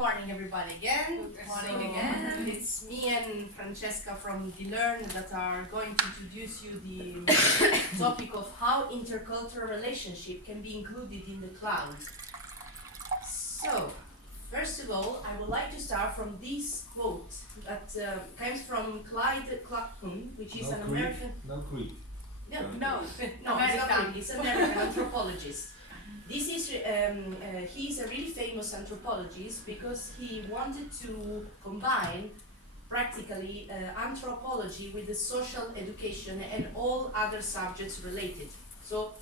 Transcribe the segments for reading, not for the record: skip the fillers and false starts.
morning, everybody, again. Good morning again. It's me and Francesca from therein that are going to introduce you the topic of how intercultural relationship can be included in the cloud. So, first of all, I would like to start from this quote that comes from Clyde Clapham, which is an American... No Greek. No, American. He's an American anthropologist. This is he's a really famous anthropologist because he wanted to combine practically anthropology with the social education and all other subjects related. So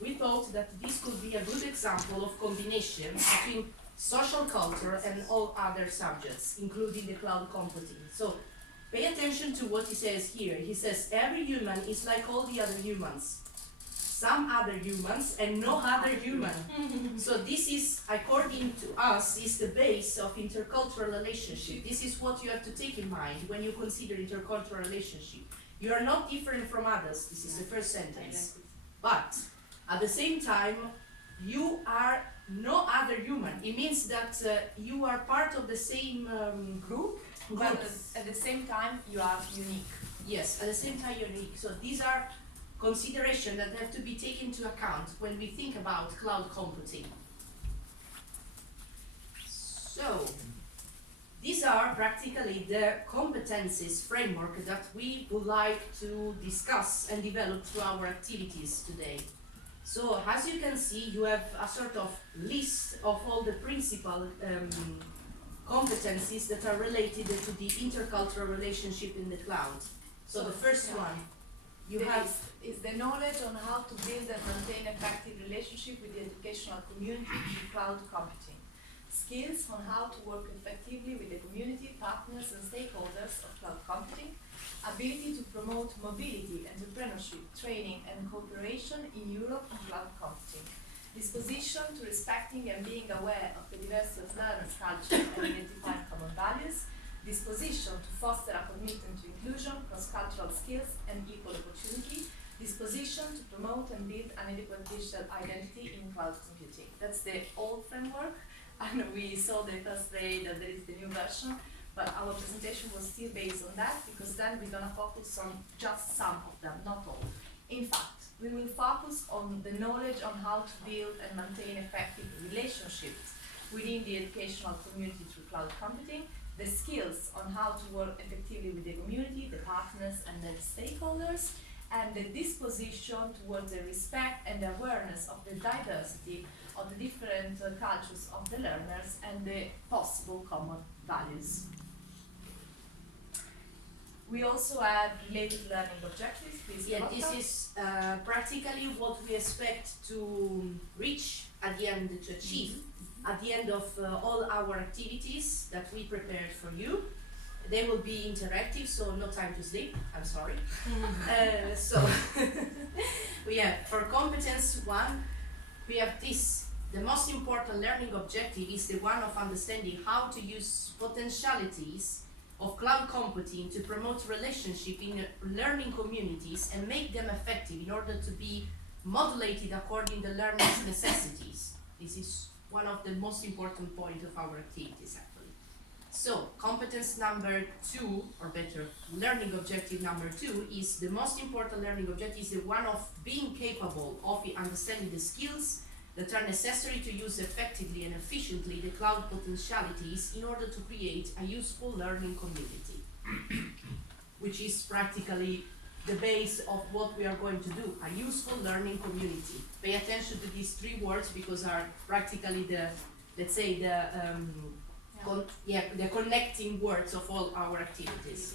we thought that this could be a good example of combination between social culture and all other subjects, including the cloud computing. So pay attention to what he says here. He says every human is like all the other humans. Some other humans and no other human. So this is, according to us, is the base of intercultural relationship. This is what you have to take in mind when you consider intercultural relationship. You are not different from others. This is the first sentence. But at the same time, you are no other human. It means that you are part of the same group, but at the same time you are unique. Yes, at the same time you're unique. So these are considerations that have to be taken into account when we think about cloud computing. So, these are practically the competencies framework that we would like to discuss and develop through our activities today. So, as you can see, you have a sort of list of all the principal competencies that are related to the intercultural relationship in the cloud. So the first one, you have is the knowledge on how to build and maintain effective relationship with the educational community through cloud computing. Skills on how to work effectively with the community, partners and stakeholders of cloud computing. Ability to promote mobility, entrepreneurship, training and cooperation in Europe on cloud computing. Disposition to respecting and being aware of the diversity of learners' culture and identifying common values. Disposition to foster a commitment to inclusion, cross-cultural skills and equal opportunity. Disposition to promote and build an adequate digital identity in cloud computing. That's the old framework, and we saw the first day that there is the new version, but our presentation was still based on that because then we're going to focus on just some of them, not all. In fact, we will focus on the knowledge on how to build and maintain effective relationships within the educational community through cloud computing, the skills on how to work effectively with the community, the partners and the stakeholders, and the disposition towards the respect and the awareness of the diversity of the different cultures of the learners and the possible common values. We also had related learning objectives. Please, yeah, this is practically what we expect to reach at the end, to achieve at the end of all our activities that we prepared for you. They will be interactive, so no time to sleep, I'm sorry. So we have, for competence 1, we have this. The most important learning objective is the one of understanding how to use potentialities of cloud computing to promote relationship in learning communities and make them effective in order to be modulated according to learners' necessities. This is one of the most important points of our activities, actually. So, competence number 2, or better, learning objective number 2 is the most important learning objective is the one of being capable of understanding the skills that are necessary to use effectively and efficiently the cloud potentialities in order to create a useful learning community, which is practically the base of what we are going to do, a useful learning community. Pay attention to these 3 words because are practically the, let's say, the connecting words of all our activities.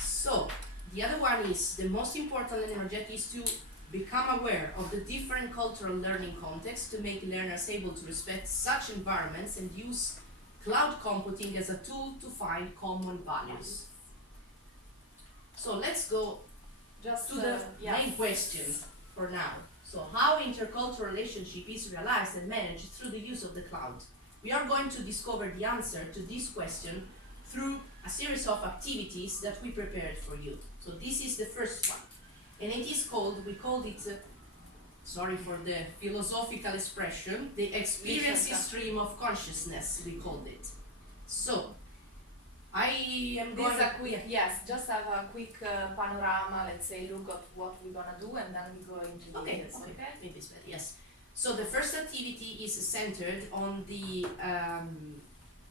So, the other one is, the most important learning objective is to become aware of the different cultural learning contexts to make learners able to respect such environments and use cloud computing as a tool to find common values. So let's go just to the main question for now. So how intercultural relationship is realized and managed through the use of the cloud? We are going to discover the answer to this question through a series of activities that we prepared for you. So this is the first one. And it is called, we called it, sorry for the philosophical expression, the experience stream of consciousness, we called it. So, I am This going is a quick, yes, just have a quick panorama, let's say, look at what we're gonna do, and then we go into details, okay? Maybe it's better, yes. So the first activity is centered on the,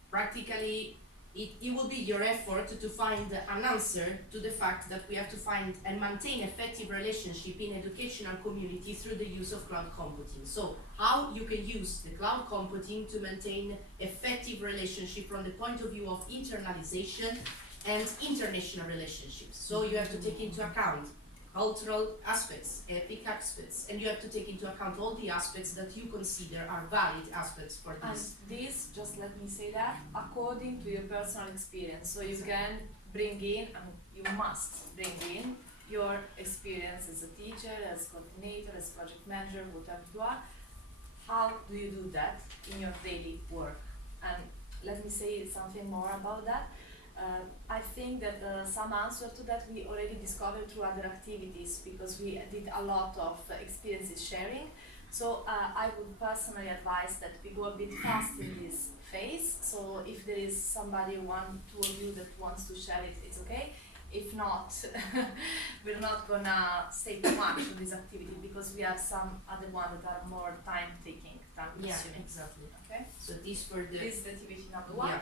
practically, it will be your effort to find an answer to the fact that we have to find and maintain effective relationship in educational community through the use of cloud computing. So how you can use the cloud computing to maintain effective relationship from the point of view of internalization and international relationships. So you have to take into account cultural aspects, ethnic aspects, and you have to take into account all the aspects that you consider are valid aspects for this. And this, just let me say that, according to your personal experience. So you can bring in, and you must bring in, your experience as a teacher, as coordinator, as project manager, whatever you are. How do you do that in your daily work? And let me say something more about that. I think that some answer to that we already discovered through other activities, because we did a lot of experiences sharing. So I would personally advise that we go a bit fast in this phase. So if there is somebody, one, two of you that wants to share it, it's okay. If not, we're not gonna stay too much on this activity, because we have some other ones that are more time-taking, time-consuming. Yeah, exactly. Okay. So this for the This is the activity number one. Yeah.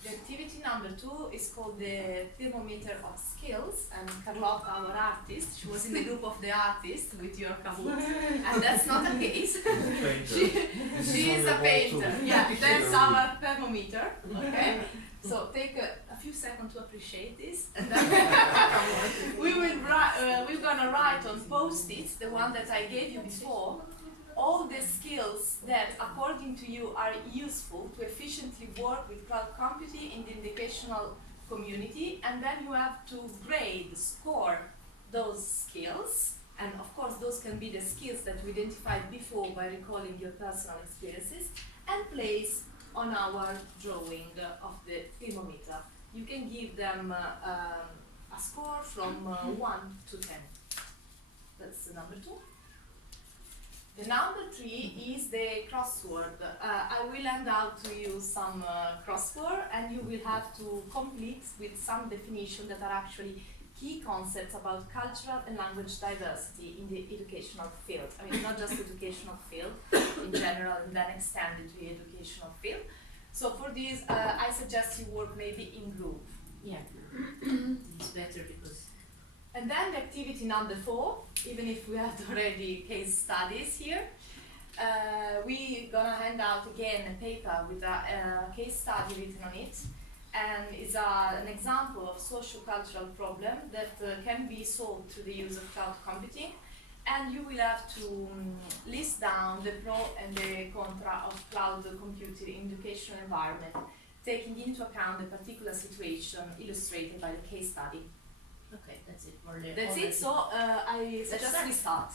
The activity number two is called the thermometer of skills, and Carlotta, our artist, she was in the group of the artists with your Kahoot, and that's not the case. She is a painter. Yeah, that's our thermometer. Okay, so take a few seconds to appreciate this, and then we're gonna write on post-its, the one that I gave you before, all the skills that, according to you, are useful to efficiently work with cloud computing in the educational community, and then you have to grade, score those skills, and of course those can be the skills that we identified before by recalling your personal experiences, and place on our drawing of the thermometer. You can give them a score from 1 to 10. That's the number two. The number three is the crossword. I will hand out to you some crossword, and you will have to complete with some definition that are actually key concepts about cultural and language diversity in the educational field. I mean, not just educational field in general, and then extend it to the educational field. So for this, I suggest you work maybe in group. Yeah, it's better because. And then the activity number 4, even if we have already case studies here, we're gonna hand out again a paper with a case study written on it, and it's an example of socio-cultural problem that can be solved through the use of cloud computing, and you will have to list down the pro and the contra of cloud computing in educational environment, taking into account the particular situation illustrated by the case study. Okay, that's it for the. That's it. So I suggest we start.